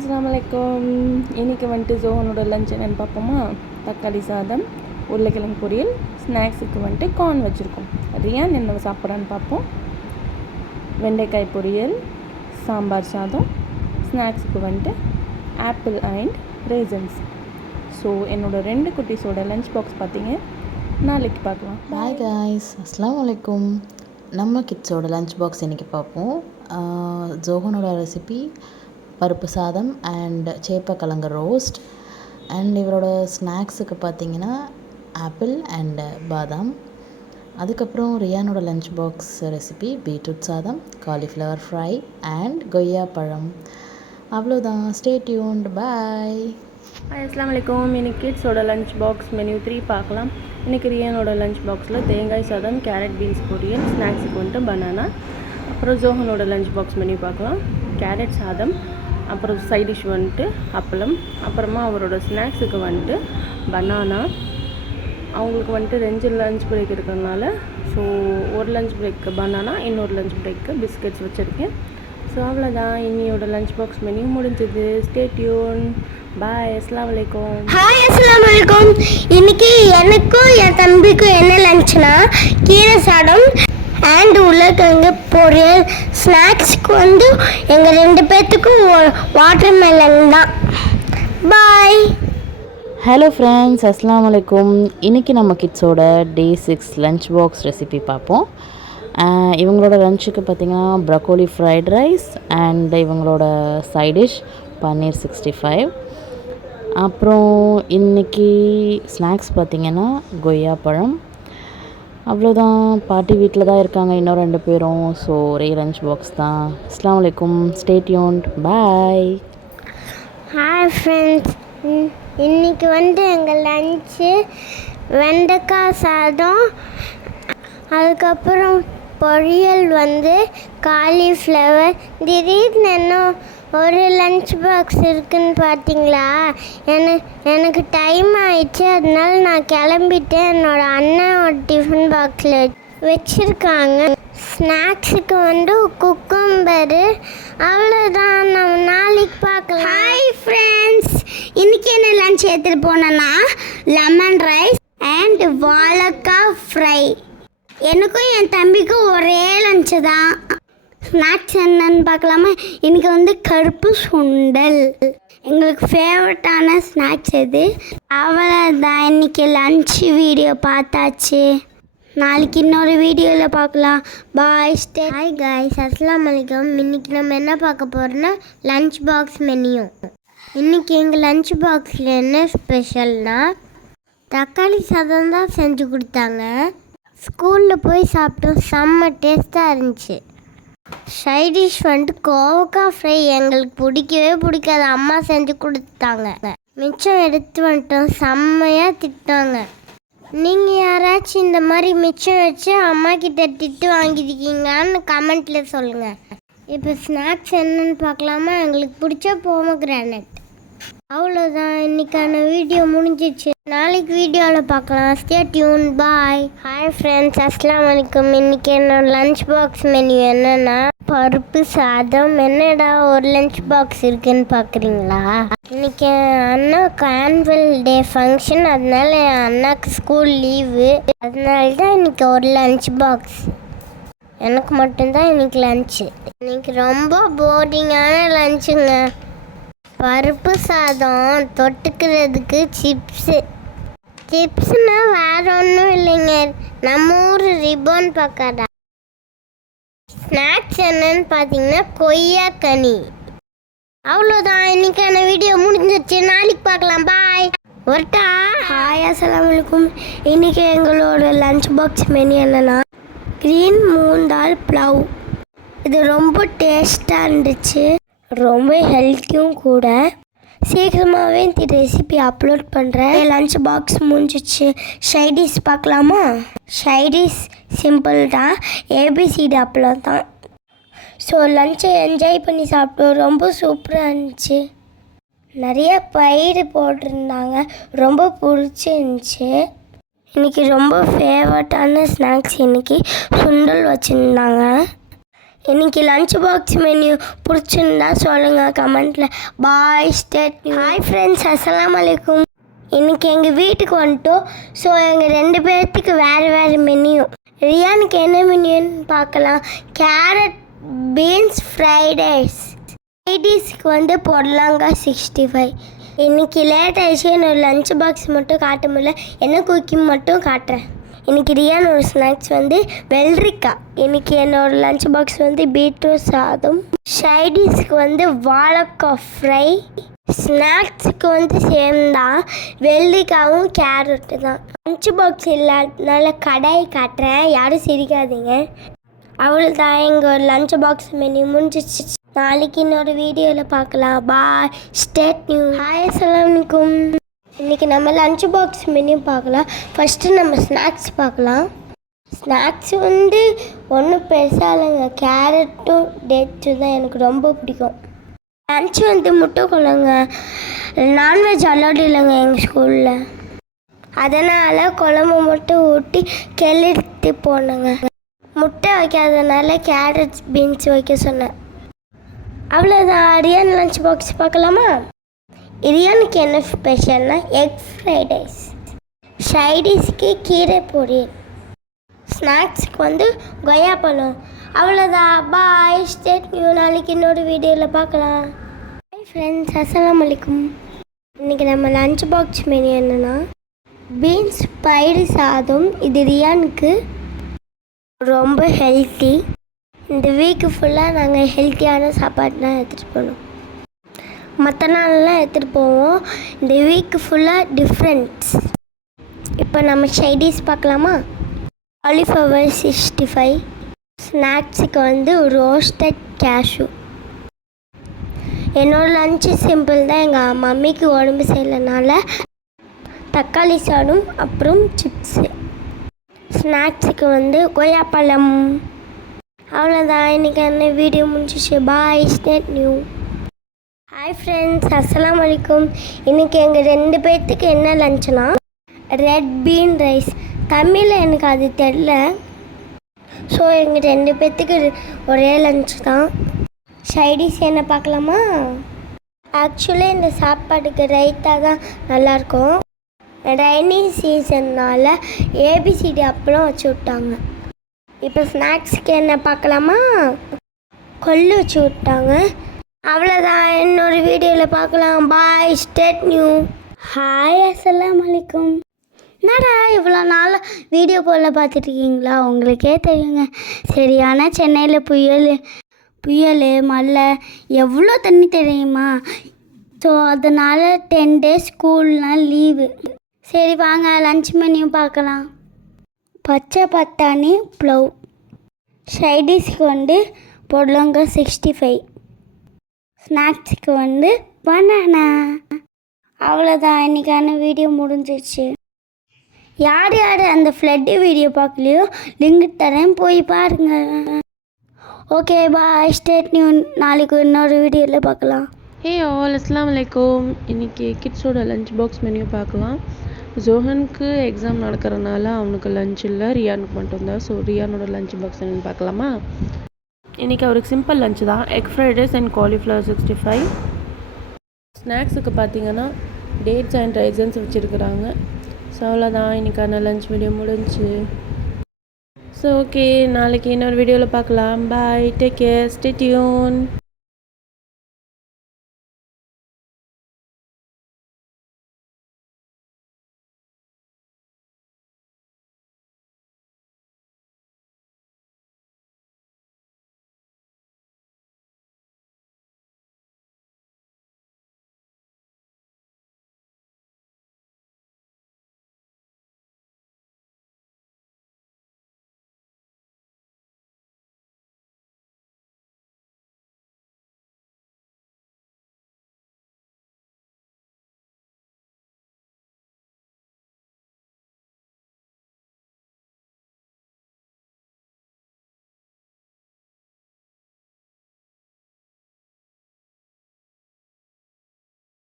அஸ்ஸலாமு அலைக்கும். இன்றைக்கி வந்துட்டு ஜோஹனோட லஞ்ச் என்னென்னு பார்ப்போமா. தக்காளி சாதம், உருளைக்கிழங்கு பொரியல், ஸ்நாக்ஸுக்கு வந்துட்டு கார்ன் வச்சுருக்கோம். ரியான் என்ன சாப்பிட்றான்னு பார்ப்போம். வெண்டைக்காய் பொரியல், சாம்பார் சாதம், ஸ்நாக்ஸுக்கு வந்துட்டு ஆப்பிள் அண்ட் ரேசன்ஸ். ஸோ என்னோடய 2 குட்டீஸோட லஞ்ச் பாக்ஸ் பார்த்தீங்க. நாளைக்கு பார்க்கலாம். பாய் காய்ஸ், அஸ்ஸலாமு அலைக்கும். நம்ம கிட்ஸோட லஞ்ச் பாக்ஸ் இன்றைக்கி பார்ப்போம். ஜோஹனோட ரெசிபி பருப்பு சாதம் அண்ட் சேப்பக்கிழங்கு ரோஸ்ட். அண்ட் இவரோட ஸ்நாக்ஸுக்கு பார்த்திங்கன்னா ஆப்பிள் அண்டு பாதாம். அதுக்கப்புறம் ரியானோட லஞ்ச் பாக்ஸ் ரெசிபி பீட்ரூட் சாதம், காலிஃப்ளவர் ஃப்ரை அண்ட் கொய்யா பழம். அவ்வளோதான். Stay tuned. பாய். அஸ்ஸலாமு அலைக்கும். இன்னைக்கு கிட்ஸோட லஞ்ச் பாக்ஸ் மெனு 3 பார்க்கலாம். இன்றைக்கி ரியானோட லஞ்ச் பாக்ஸில் தேங்காய் சாதம், கேரட் பீன்ஸ் பொரியல், ஸ்நாக்ஸுக்கு வந்துட்டு பனானா. அப்புறம் ஜோஹனோட லஞ்ச் பாக்ஸ் மெனு பார்க்கலாம். கேரட் சாதம், அப்புறம் சைட் டிஷ் வந்துட்டு அப்பளம், அப்புறமா அவரோட ஸ்நாக்ஸுக்கு வந்துட்டு பனானா. அவங்களுக்கு வந்துட்டு 2 லஞ்ச் பிரேக் இருக்கிறதுனால ஸோ ஒரு லஞ்ச் பிரேக்கு பனானா, இன்னொரு லஞ்ச் பிரேக்கு பிஸ்கெட்ஸ் வச்சுருக்கேன். ஸோ அவ்வளோதான். இன்னியோட லஞ்ச் பாக்ஸ் மெனு முடிஞ்சது. Stay tune. பாய். அஸ்ஸலாமு அலைக்கும். ஹாய், அஸ்ஸலாமு அலைக்கும். இன்னைக்கு எனக்கும் என் தம்பிக்கும் என்ன லஞ்ச்னா கீரை சாதம் அண்ட் உருளைக்கிழங்கு பொரியல். ஸ்நாக்ஸ்க்கு வந்து எங்கள் 2 பேர்த்துக்கும் வாட்டர் மெலன் தான். பாய். ஹலோ ஃப்ரெண்ட்ஸ், அஸ்ஸலாமு அலைக்கும். இன்றைக்கி நம்ம கிட்ஸோட டே 6 லஞ்ச் பாக்ஸ் ரெசிபி பார்ப்போம். இவங்களோட லஞ்சுக்கு பார்த்திங்கன்னா ப்ரக்கோலி ஃப்ரைட் ரைஸ் அண்ட் இவங்களோட சைட் டிஷ் பன்னீர் 65. அப்புறம் இன்றைக்கி ஸ்நாக்ஸ் பார்த்திங்கன்னா கொய்யா பழம். அவ்வளோதான். பாட்டி வீட்டில் தான் இருக்காங்க இன்னும் 2 பேரும். ஸோ ஒரே லஞ்ச் பாக்ஸ் தான். அஸ்ஸலாமு அலைக்கும். Stay tuned. Bye. Hi friends. இன்னைக்கு வந்து எங்கள் லஞ்சு வெண்டைக்காய் சாதம், அதுக்கப்புறம் பொரியல் வந்து காலிஃப்ளவர். திடீர்னு என்ன ஒரு லஞ்ச் பாக்ஸ் இருக்குதுன்னு பார்த்தீங்களா? எனக்கு டைம் ஆயிடுச்சு, அதனால நான் கிளம்பிட்டேன். என்னோடய அண்ணனோட டிஃபன் பாக்ஸில் வச்சுருக்காங்க. ஸ்நாக்ஸுக்கு வந்து குக்கும்பரு. அவ்வளோதான். நம்ம நாளைக்கு பார்க்கலாம். Hi friends. இன்றைக்கி என்ன லஞ்ச் எடுத்துகிட்டு போனேன்னா லெமன் ரைஸ் அண்ட் வாழைக்காய் ஃப்ரை. எனக்கும் என் தம்பிக்கும் ஒரே லஞ்சு தான். ஸ்நாக்ஸ் என்னன்னு பார்க்கலாமா? இன்றைக்கி வந்து கருப்பு சுண்டல் எங்களுக்கு ஃபேவரட்டான ஸ்நாக்ஸ் இது. அவ்வளோதான். இன்றைக்கி லஞ்ச் வீடியோ பார்த்தாச்சு. நாளைக்கு இன்னொரு வீடியோவில் பார்க்கலாம். பாய். ஸ்டே. ஹாய் காய்ஸ், அஸ்ஸலாமு அலைக்கும். இன்றைக்கி நம்ம என்ன பார்க்க போகிறோன்னா லஞ்ச் பாக்ஸ் மெனியூ. இன்றைக்கி எங்கள் லஞ்ச் பாக்ஸில் என்ன ஸ்பெஷல்னால் தக்காளி சாதம் தான் செஞ்சு கொடுத்தாங்க. ஸ்கூலில் போய் சாப்பிட்டோம். செம்ம டேஸ்ட்டாக இருந்துச்சு. சைட் டிஷ் வந்துட்டு கோவக்காய் ஃப்ரை. எங்களுக்கு பிடிக்கவே பிடிக்காது, அம்மா செஞ்சு கொடுத்தாங்க. மிச்சம் எடுத்து வந்துட்டோம். செம்மையாக திட்டாங்க. நீங்கள் யாராச்சும் இந்த மாதிரி மிச்சம் வச்சு அம்மா கிட்ட திட்டு வாங்கியிருக்கீங்கன்னு கமெண்ட்டில் சொல்லுங்கள். இப்போ ஸ்நாக்ஸ் என்னன்னு பார்க்கலாமா? எங்களுக்கு பிடிச்ச போமோகிரானட். அவ்வளோதான். இன்றைக்கான வீடியோ முடிஞ்சிச்சு. நாளைக்கு வீடியோவில் பார்க்கலாம். Stay tune. Bye. Hi friends, அஸ்ஸலாமு அலைக்கும். இன்றைக்கி என்னோட லஞ்ச் பாக்ஸ் மெனு என்னென்னா பருப்பு சாதம். என்னடா ஒரு லஞ்ச் பாக்ஸ் இருக்குதுன்னு பார்க்குறீங்களா? இன்றைக்கி அண்ணாவுக்கு ஆனுவல் டே ஃபங்க்ஷன், அதனால என் அண்ணாவுக்கு ஸ்கூல் லீவு. அதனால தான் இன்றைக்கி ஒரு லஞ்ச் பாக்ஸ். எனக்கு மட்டும்தான் இன்றைக்கி லஞ்சு. இன்றைக்கி ரொம்ப போரிங்கான லஞ்சுங்க. பருப்பு சாதம், தொட்டுக்கிறதுக்கு சிப்ஸ்னால் வேறு ஒன்றும் இல்லைங்க, நம்ம ஊர் ரிப்பன் பக்கோடா. ஸ்நாக்ஸ் என்னன்னு பார்த்தீங்கன்னா கொய்யாக்கனி. அவ்வளோதான். இன்றைக்கான வீடியோ முடிஞ்சிருச்சு. நாளைக்கு பார்க்கலாம். பாய். ஒருட்டா. ஹாய், அஸ்ஸலாமு அலைக்கும். இன்றைக்கி எங்களோட லஞ்ச் பாக்ஸ் மெனு என்னென்னா க்ரீன் மூங் தால் புலாவ். இது ரொம்ப டேஸ்ட்டாக இருந்துச்சு, ரொம்ப ஹெல்த்தியும் கூட. சீக்கிரமாகவே இந்த ரெசிபி அப்லோட் பண்ணுறேன். லஞ்ச் பாக்ஸ் முடிஞ்சிச்சு. சைடிஷ் பார்க்கலாமா? சைடிஷ் சிம்பிள் தான், ஏபிசிடி அப்பளம் தான். ஸோ லஞ்சை என்ஜாய் பண்ணி சாப்பிட்டோம். ரொம்ப சூப்பராக இருந்துச்சு. நிறைய பயிர் போட்டிருந்தாங்க, ரொம்ப பிடிச்சிருந்துச்சு. இன்றைக்கி ரொம்ப ஃபேவரட்டான ஸ்நாக்ஸ் இன்றைக்கி சுண்டல் வச்சுருந்தாங்க. இன்னைக்கு லஞ்ச் பாக்ஸ் மெனு பிடிச்சிருந்தா சொல்லுங்கள் கமெண்ட்டில். பாய் ஸ்டேட். ஹாய் ஃப்ரெண்ட்ஸ், அஸ்ஸலாமு அலைக்கும். இன்றைக்கி எங்கள் வீட்டுக்கு வந்துட்டோம். ஸோ எங்கள் 2 பேர்த்துக்கு வேறு மெனு. ரியானுக்கு என்ன மெனுன்னு பார்க்கலாம். Carrot beans fried rice. சைடிஷ்க்கு வந்து பொடலங்காய் 65. இன்றைக்கி லேட் ஆகிடுச்சு, என்னோட லஞ்ச் பாக்ஸ் மட்டும் காட்ட முடியல, என்ன குக்கிங் மட்டும் காட்டுறேன். இன்றைக்கி ரியானோட ஸ்நாக்ஸ் வந்து வெள்ளரிக்காய். இன்றைக்கி என்னோடய லஞ்ச் பாக்ஸ் வந்து பீட்ரூட் சாதம். சைடிஷ்க்கு வந்து வாழைக்காய் ஃப்ரை. ஸ்நாக்ஸுக்கு வந்து சேம் தான், வெள்ளரிக்காவும் கேரட்டு தான். லஞ்ச் பாக்ஸ் இல்லாதனால கடாய் காட்டுறேன், யாரும் சிரிக்காதீங்க. அவ்வளோதான், எங்கள் லஞ்ச் பாக்ஸ் மெனு முடிஞ்சிச்சு. நாளைக்கு இன்னொரு வீடியோவில் பார்க்கலாம். பாய் ஸ்டேட் நியூ. ஹாய் அஸ்ஸலாமு அலைக்கும். இன்றைக்கி நம்ம லஞ்ச் பாக்ஸ் மெனு பார்க்கலாம். ஃபஸ்ட்டு நம்ம ஸ்நாக்ஸ் பார்க்கலாம். ஸ்நாக்ஸ் வந்து ஒன்றும் பெருசாக இல்லைங்க, கேரட்டும் டேட்ஸும் தான் எனக்கு ரொம்ப பிடிக்கும். லஞ்ச் வந்து முட்டை குழம்புங்க. நான்வெஜ் அலோடு இல்லைங்க எங்கள் ஸ்கூலில், அதனால் குழம்பு மட்டும் ஊட்டி கிளறிட்டு போனேங்க. முட்டை வைக்காதனால கேரட் பீன்ஸ் வைக்க சொன்னேன். அவ்வளோதான். ரியான் லஞ்ச் பாக்ஸ் பார்க்கலாமா? ரியானுக்கு என்ன ஸ்பெஷல்னா எக் ஃப்ரைட் ரைஸ். சைடிஷ்க்கு கீரை பொரியல். ஸ்நாக்ஸுக்கு வந்து கொய்யாப்பழம். அவ்வளோதான். பாய் ஸ்டேட் நியூ. நாளைக்கு இன்னொரு வீடியோவில் பார்க்கலாம். ஹாய் ஃப்ரெண்ட்ஸ், அஸ்ஸலாமு அலைக்கும். இன்றைக்கி நம்ம லஞ்ச் பாக்ஸ் மெனு என்னென்னா பீன்ஸ் பயிறு சாதம். இது ரியானுக்கு ரொம்ப ஹெல்த்தி. இந்த வீக்கு ஃபுல்லாக நாங்கள் ஹெல்த்தியான சாப்பாடு தான் எடுத்துகிட்டு போனோம். மற்ற நாளெலாம் எடுத்துகிட்டு போவோம், இந்த வீக்கு ஃபுல்லாக டிஃப்ரெண்ட்ஸ். இப்போ நம்ம சைடிஷ் பார்க்கலாமா? காலிஃப்ளவர் 65. ஸ்நாக்ஸுக்கு வந்து ரோஸ்டட் கேஷ்யூ. என்னோடய லஞ்சு சிம்பிள் தான், எங்கள் மம்மிக்கு உடம்பு சரியில்லைனால தக்காளி சாதம் அப்புறம் சிப்ஸு. ஸ்நாக்ஸுக்கு வந்து கொய்யாப்பழம். அவ்வளோதான், இன்றைக்கி என்ன வீடியோ முடிஞ்சிச்சு. பாய் ஸ்டேட் நியூ. ஹாய் ஃப்ரெண்ட்ஸ், அஸ்ஸலாமு அலைக்கும். இன்றைக்கி எங்கள் 2 பேர்த்துக்கு என்ன லஞ்சுனா ரெட் பீன் ரைஸ். தமிழில் எனக்கு அது தெரில, ஸோ எங்கள் 2 பேர்த்துக்கு ஒரே லஞ்ச் தான். சைடிஷ் என்ன பார்க்கலாமா? ஆக்சுவலி இந்த சாப்பாட்டுக்கு ரைத்தா தான் நல்லாயிருக்கும். ரெய்னி சீசன்னால் ஏபிசிடி அப்பளம் வச்சு விட்டாங்க. இப்போ ஸ்நாக்ஸுக்கு என்ன பார்க்கலாமா? கொள்ளு வச்சு விட்டாங்க. அவ்வளோதான், இன்னொரு வீடியோவில் பார்க்கலாம். பாய் ஸ்டேட் நியூ. ஹாய் அஸ்ஸலாமு அலைக்கும். என்னடா இவ்வளோ நாள் வீடியோ போல பார்த்துட்ருக்கீங்களா? உங்களுக்கே தெரியுங்க, சரியான சென்னையில் புயல் மழை, எவ்வளோ தண்ணி தெரியுமா? ஸோ அதனால் 10 days ஸ்கூல்னால் லீவு. சரி வாங்க லஞ்ச் மெனு பார்க்கலாம். பச்சை பட்டாணி ப்ளவ். சைடிஷ்க்கு வந்து பொடலங்காய் 65. ஸ்நாக்ஸுக்கு வந்து பனானா. அவ்வளோதான், இன்றைக்கான வீடியோ முடிஞ்சிச்சு. யார் அந்த ஃப்ளட்டு வீடியோ பார்க்கலையோ லிங்க் தரேன், போய் பாருங்கள். Okay bye state new. நாளைக்கு இன்னொரு வீடியோவில் பார்க்கலாம். ஹே ஆல், அஸ்ஸலாமு அலைக்கும். இன்றைக்கி கிட்ஸோட லஞ்ச் பாக்ஸ் மெனு பார்க்கலாம். ஜோஹனுக்கு எக்ஸாம் நடக்கிறனால அவனுக்கு லஞ்ச் இல்லை, ரியானுக்கு மட்டும்தான். ஸோ ரியானோட லஞ்ச் பாக்ஸ் என்னென்னு பார்க்கலாமா? இன்றைக்கி அவருக்கு சிம்பிள் லஞ்ச் தான், egg fried rice and cauliflower 65. ஸ்நாக்ஸுக்கு பார்த்தீங்கன்னா டேட்ஸ் அண்ட் ரைசன்ஸ் வச்சுருக்குறாங்க. ஸோ அவ்வளோதான், இன்றைக்கான லஞ்ச் வீடியோ முடிஞ்சு. ஸோ ஓகே, நாளைக்கு இன்னொரு வீடியோவில் பார்க்கலாம். பாய், டேக் கேர், ஸ்டே டியூன்.